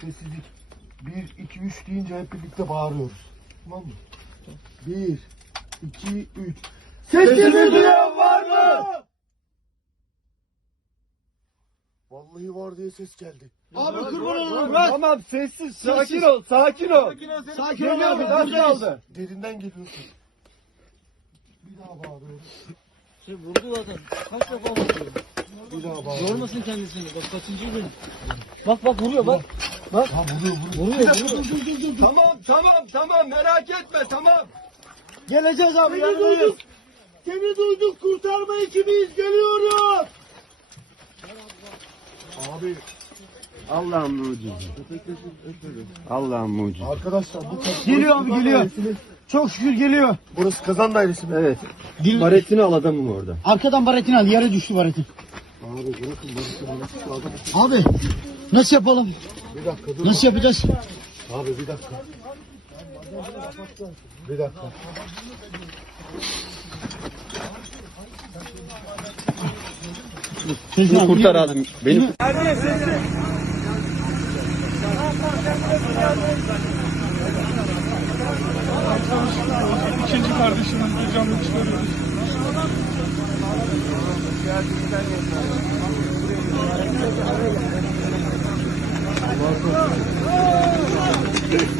sessizlik. Bir iki üç deyince hep birlikte bağırıyoruz. Tamam mı? Bir iki üç. Sessizlik Sesi duyan var, var mı? Vallahi var diye ses geldi. Abi, abi kurban olurum Tamam sessiz, sakin sessiz. Sakin ol. Sakin ol. Sakin ol. Sakin ol. Sakin ol. Derinden geliyorsun. Bir daha bağırıyoruz. Şey vurdu zaten. Kaç defa vurdu. Yormasın kendisini. Bak kaçıncı gün. Bak bak vuruyor bak. bak. Bak. Ha, vuruyor, vuruyor. Vuruyor, vuruyor. Dur, dur, dur, dur. Tamam, tamam, tamam. Merak etme, tamam. Geleceğiz abi, Seni yanındayız. Duyduk. Seni duyduk. Kurtarma ekibiyiz, geliyoruz. Abi. Allah'ın mucizi. Allah'ın mucizi. Arkadaşlar bu kadar. Geliyor abi, dairesini... geliyor. Çok şükür geliyor. Burası kazan dairesi mi? Evet. Dil... Baretini al adamım orada. Arkadan baretini al. Yere düştü baretin. Abi bırakın baretini. Abi nasıl yapalım? Bir dakika dur. Nasıl yapacağız? Abi bir dakika. Bir dakika. Şunu kurtar adam. Benim. İkinci kardeşimiz bir canlı çıkarıyoruz. Thank you.